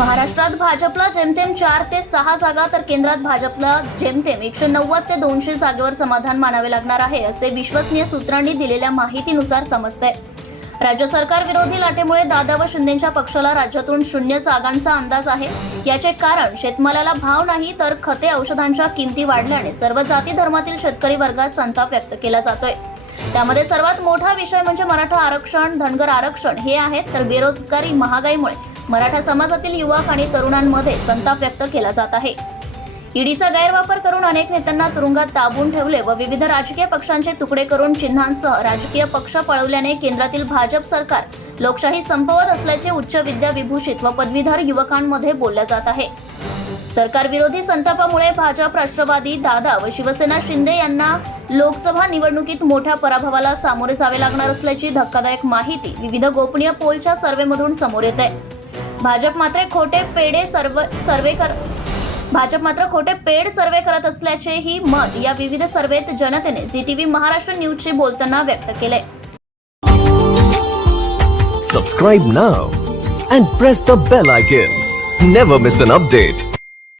महाराष्ट्रात भाजपला जेमतेम 4 ते 6 जागा तर केंद्रात भाजपला जेमतेम 190 ते 200 जागेवर समाधान मानावे लागणार आहे, असे विश्वसनीय सूत्रांनी दिलेल्या माहितीनुसार समजतंय. राज्य सरकार विरोधी लाटेमुळे दादा व शिंदेच्या पक्षाला राज्यातून 0 जागांचा अंदाज आहे. याचे कारण शेतमालाला भाव नाही तर खते औषधांच्या किमती वाढल्याने सर्व जाती धर्मातील शेतकरी वर्गात संताप व्यक्त केला जातोय. त्यामध्ये सर्वात मोठा विषय म्हणजे मराठा आरक्षण, धनगर आरक्षण हे आहेत. तर बेरोजगारी, महागाईमुळे मराठा समाजातील युवक आणि तरुणांमध्ये संताप व्यक्त केला जात आहे. ईडीचा गैरवापर करून अनेक नेत्यांना तुरुंगात दाबून ठेवले व विविध राजकीय पक्षांचे तुकडे करून चिन्हांसह राजकीय पक्ष पळवल्याने केंद्रातील भाजप सरकार लोकशाही संपवत असल्याचे उच्च विद्या विभूषित व पदवीधर युवकांमध्ये बोलले जात आहे. सरकार विरोधी संतापामुळे भाजप, राष्ट्रवादी, दादा व शिवसेना शिंदे यांना लोकसभा निवडणुकीत मोठ्या पराभवाला सामोरे जावे लागणार असल्याची धक्कादायक माहिती विविध गोपनीय पोलच्या सर्व्हेमधून समोर येत आहे. भाजप मात्र खोटे पेड सर्वे करत असल्याचेही मत या विविध सर्वेत जनतेने ZTV महाराष्ट्र न्यूजशी बोलताना व्यक्त केले. Subscribe now and press the bell icon. Never miss an update.